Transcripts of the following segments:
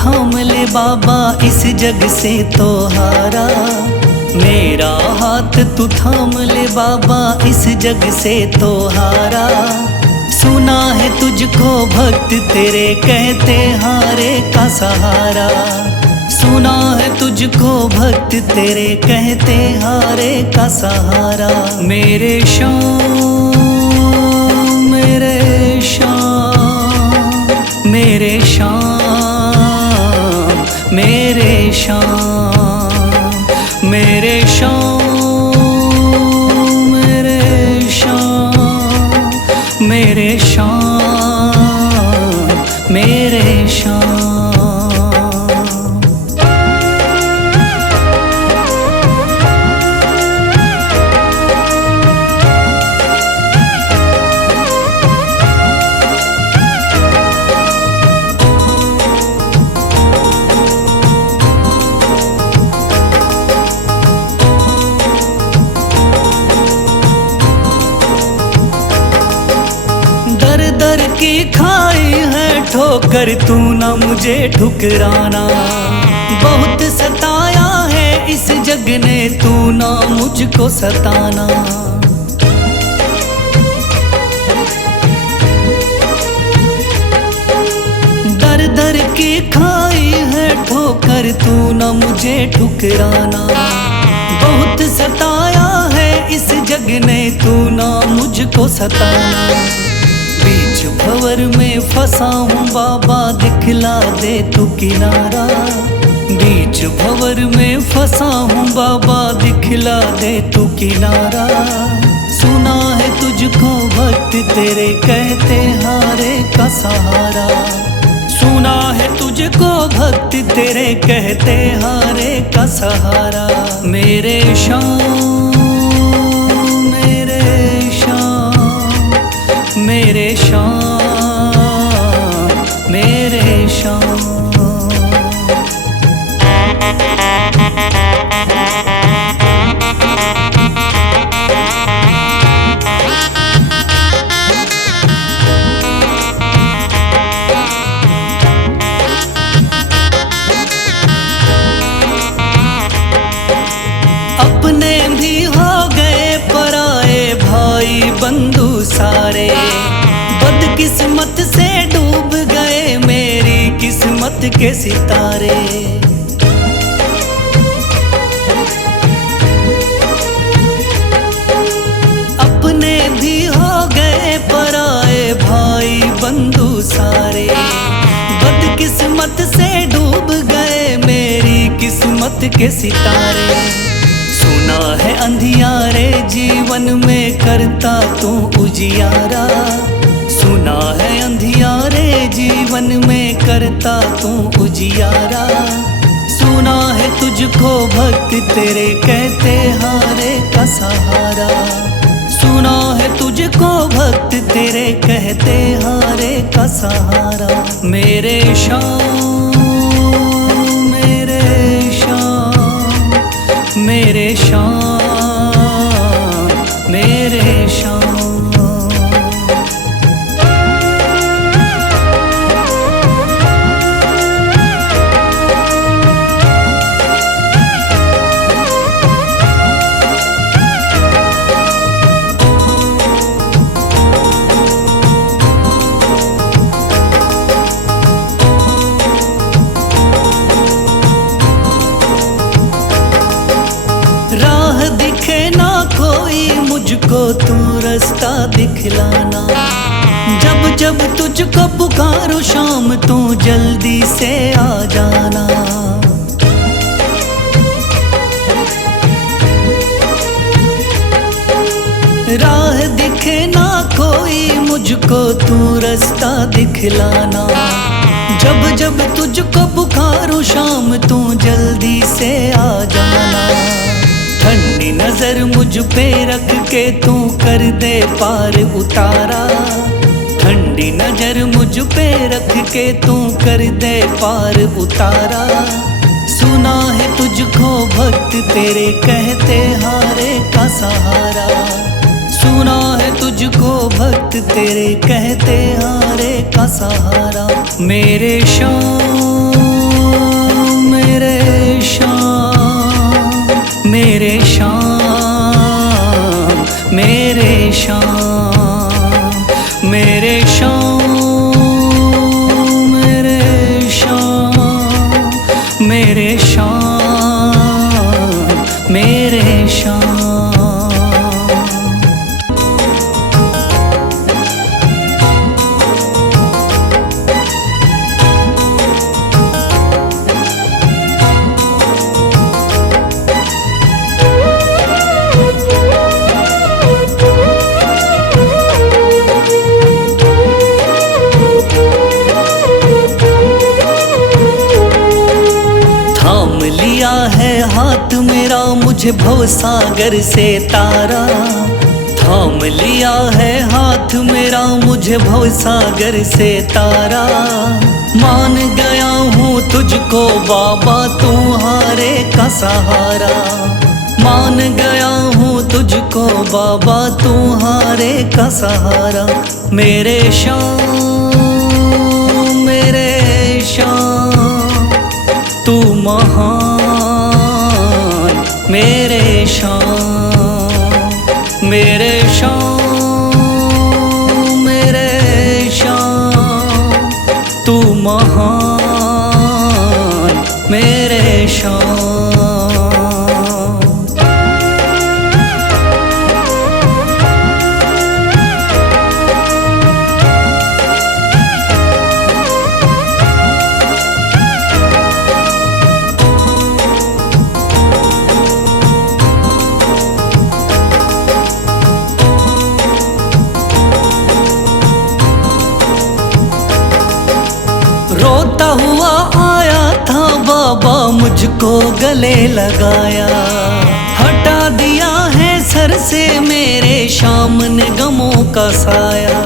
थाम ले बाबा इस जग से तो हारा। मेरा हाथ तू थाम ले बाबा इस जग से तो हारा। सुना है तुझको भक्त तेरे कहते हारे का सहारा। सुना है तुझको भक्त तेरे कहते हारे का सहारा। मेरे श्याम मेरे श्याम मेरे श्याम मेरे श्याम मेरे श्याम मेरे श्याम मेरे श्याम मेरे श्याम। दर की खाई है ठोकर तू ना मुझे ठुकराना। बहुत सताया है इस जग ने तू ना मुझको सताना। दर दर की खाई है ठोकर तू ना मुझे ठुकराना। बहुत सताया है इस जग ने तू ना मुझको सताना। बीच भंवर में फंसा हूँ बाबा दिखला दे तू किनारा। बीच भंवर में फंसा हूँ बाबा दिखला दे तू किनारा। सुना है तुझको भक्त तेरे कहते हारे का सहारा। सुना है तुझको भक्त तेरे कहते हारे का सहारा। मेरे श्याम मेरे श्याम मेरे श्याम मेरे श्याम। अपने भी हो गए पराए भाई बंधु सारे। बदकिस्मत से डूब गए मेरी किस्मत के सितारे। अपने भी हो गए पराए भाई बंधु सारे। बदकिस्मत से डूब गए मेरी किस्मत के सितारे। सुना है अंधियारे जीवन में करता तू उजियारा। सुना है अंधियारे जीवन में करता तू उजियारा। सुना है तुझको भक्त तेरे कहते हारे का सहारा। सुना है तुझको भक्त तेरे कहते हारे का सहारा। मेरे श्याम मेरे श्याम मेरे श्याम मेरे श्याम। राह दिखे ना कोई मुझको तू रास्ता दिखलाना। जब जब तुझको पुकारो शाम तू जल्दी से आ जाना। राह दिखे ना कोई मुझको तू रास्ता दिखलाना। जब जब तुझको पुकारो शाम तू जल्दी से आ जाना। ठंडी नजर मुझ पे रख के तू कर दे पार उतारा। ठंडी नजर मुझ पे रख के तू कर दे पार उतारा। सुना है तुझको भक्त तेरे कहते हारे का सहारा। सुना है तुझको भक्त तेरे कहते हारे का सहारा। मेरे श्याम मेरे शाम, मेरे शाम, मेरे शाम, मेरे शाम, मेरे शाम, मेरे शाम, मेरे शाम। थाम लिया है हाथ मेरा मुझे भवसागर से तारा, थाम लिया है हाथ मेरा मुझे भवसागर से तारा। मान गया हूँ तुझको बाबा तुम्हारे का सहारा, मान गया हूँ तुझको बाबा तुम्हारे का सहारा। मेरे शाम, मेरे शाम, तू महान, मेरे शाम, मेरे शाम, मेरे शाम, तू महान, मेरे शाम। रोता हुआ आया था बाबा मुझको गले लगाया, हटा दिया है सर से मेरे शाम ने गमों का साया।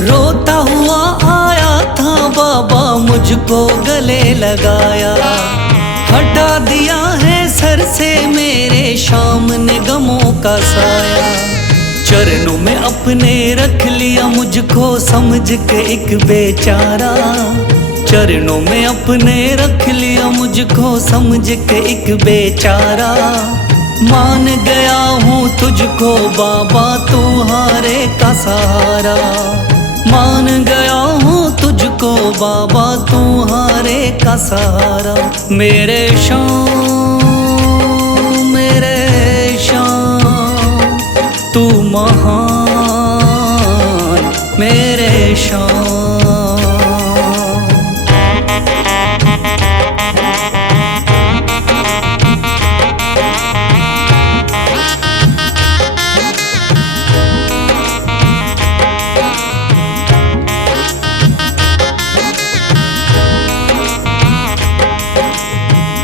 रोता हुआ आया था बाबा मुझको गले लगाया, हटा दिया है सर से मेरे शाम ने गमों का साया। चरणों में अपने रख लिया मुझको समझ के एक बेचारा, चरणों में अपने रख लिया मुझको समझ के एक बेचारा। मान गया हूँ तुझको बाबा तुम्हारे का सहारा, मान गया हूँ तुझको बाबा तुम्हारे का सहारा। मेरे शाम, मेरे शाम, तू महान, मेरे शाम।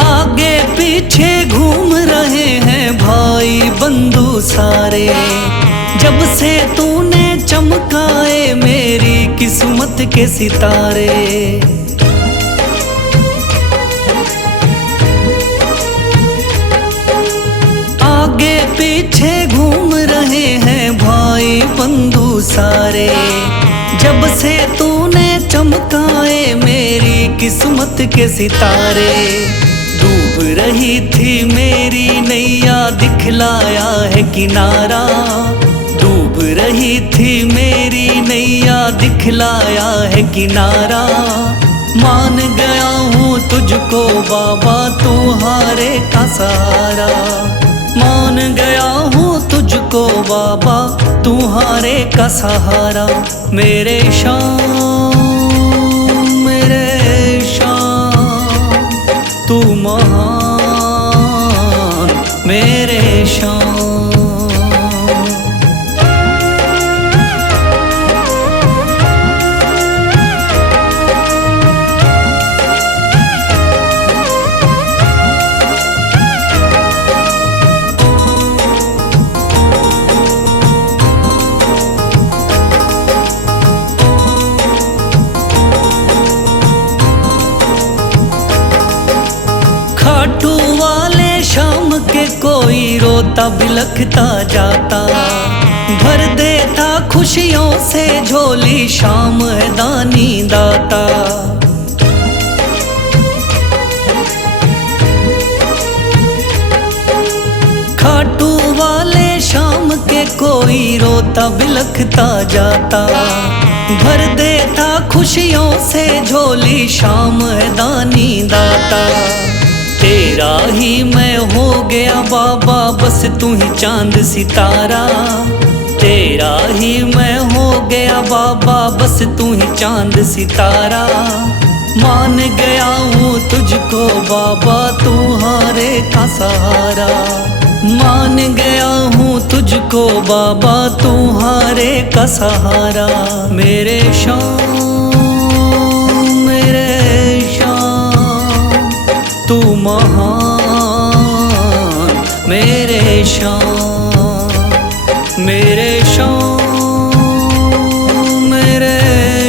आगे पीछे घूम रहे हैं भाई बंधु सारे, जब से तूने चमकाए मेरी किस्मत के सितारे। आगे पीछे घूम रहे हैं भाई बंधु सारे, जब से तूने चमकाए मेरी किस्मत के सितारे। डूब रही थी मेरी नैया दिखलाया है किनारा, डूब रही थी मेरी नैया दिखलाया है किनारा। मान गया हूँ तुझको बाबा तुम्हारे का सहारा, मान गया हूँ तुझको बाबा तुम्हारे का सहारा। मेरे शाम, मेरे शाम, तू महान, मेरे शाम। खाटू वाले शाम के कोई रोता बिलखता जाता, भर देता खुशियों से झोली, शाम है दानी दाता। खाटू वाले शाम के कोई रोता बिलखता जाता। भर देता खुशियों से झोली, शाम है दानी दाता। तेरा ही मैं हो गया बाबा, बस तू ही चांद सितारा। तेरा ही मैं हो गया बाबा, बस तू ही चांद सितारा। मान गया हूँ तुझको बाबा, तू हारे का सहारा। मान गया हूँ तुझको बाबा, तू हारे का सहारा। मेरे शाम मेरे शाम तू महान, मेरे शाम मेरे शाम मेरे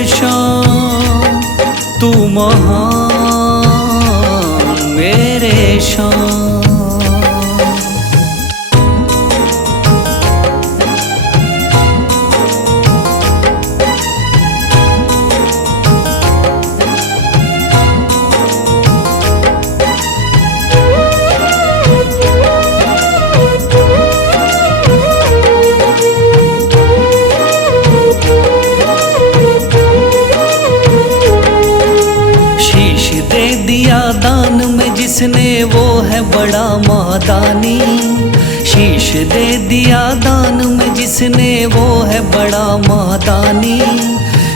शाम तू महान, मेरे शाम। दान में जिसने वो है बड़ा महादानी। शीश दे दिया दान में जिसने वो है बड़ा महादानी।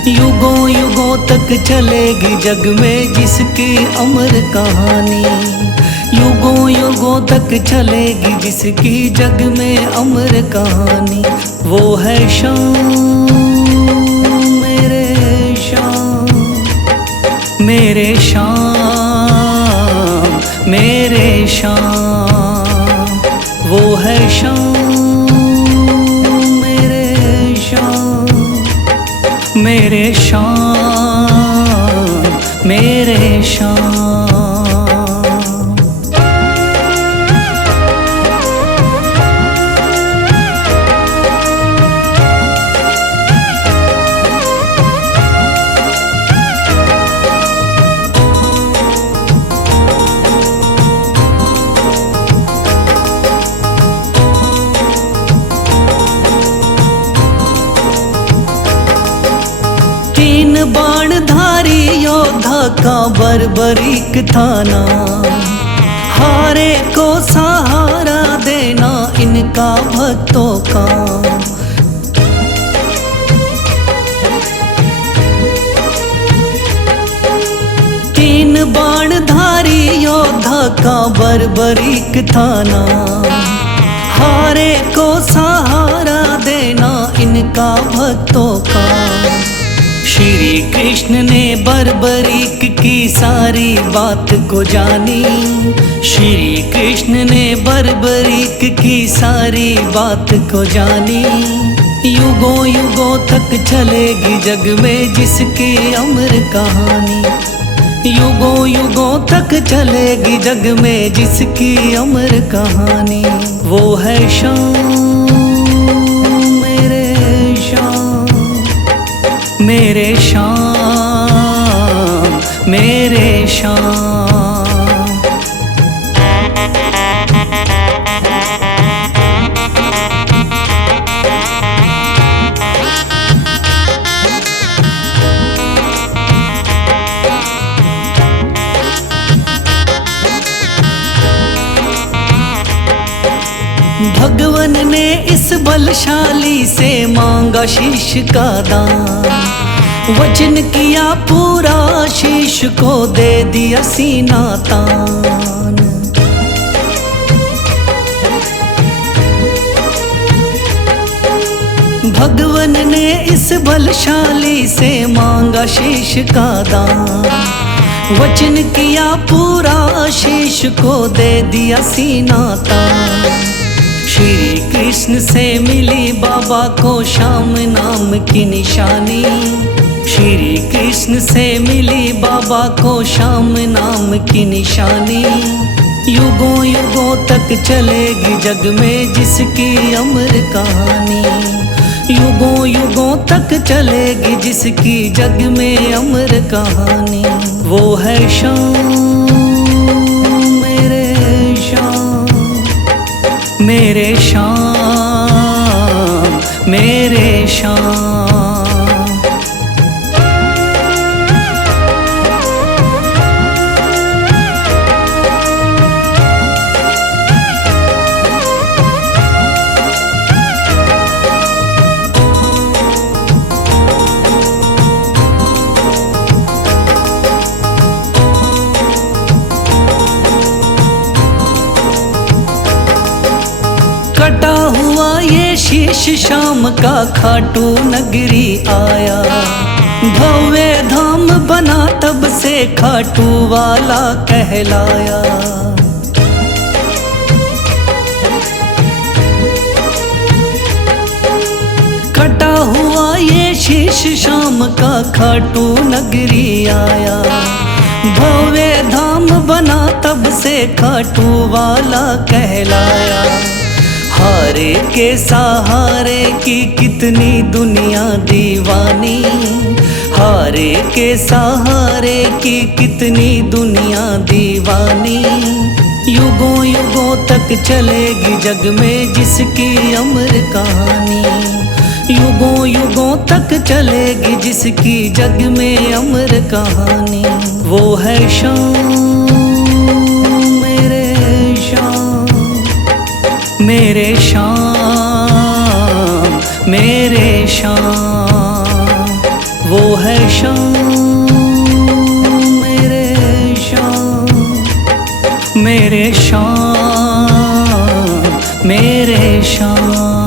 युगों युगों तक चलेगी जग में जिसकी अमर कहानी। युगों युगों तक चलेगी जिसकी जग में अमर कहानी। वो है शाम मेरे शाम मेरे शाम मेरे शाम। वो है शाम मेरे शाम मेरे शाम मेरे शाम। बाणधारी योद्धा का बर्बरीक थाना। हारे को सहारा देना इनका भक्तों का। तीन बाणधारी योद्धा का बर्बरीक थाना। हारे को सहारा देना इनका भक्तों का। श्री कृष्ण ने बर्बरीक की सारी बात को जानी। श्री कृष्ण ने बर्बरीक की सारी बात को जानी। युगों युगों तक चलेगी जग में जिसकी अमर कहानी। युगों युगों तक चलेगी जग में जिसकी अमर कहानी। वो है शाम मेरे शाम मेरे शाम मेरे शाम। भगवन ने इस बलशाली से मांगा शीश का दान। वचन किया पूरा शीश को दे दिया सीना तान। भगवन ने इस बलशाली से मांगा शीश का दान। वचन किया पूरा शीश को दे दिया सीना तान। श्री कृष्ण से मिली बाबा को श्याम नाम की निशानी। श्री कृष्ण से मिली बाबा को श्याम नाम की निशानी। युगों युगों तक चलेगी जग में जिसकी अमर कहानी। युगों युगों तक चलेगी जिसकी जग में अमर कहानी। वो है शाम मेरे शाम, मेरे शाम, मेरे शाम। कटा हुआ ये शीश शाम का खाटू नगरी आया, भव्य धाम बना तब से खाटू वाला कहलाया। कटा हुआ ये शीश शाम का खाटू नगरी आया, भव्य धाम बना तब से खाटू वाला कहलाया। हारे के सहारे की कितनी दुनिया दीवानी, हारे के सहारे की कितनी दुनिया दीवानी। युगों युगों तक चलेगी जग में जिसकी अमर कहानी। युगों युगों तक चलेगी जिसकी जग में अमर कहानी। वो है शाम मेरे शाम, मेरे शाम, मेरे शाम। वो है शाम मेरे शाम, मेरे शाम, मेरे शाम।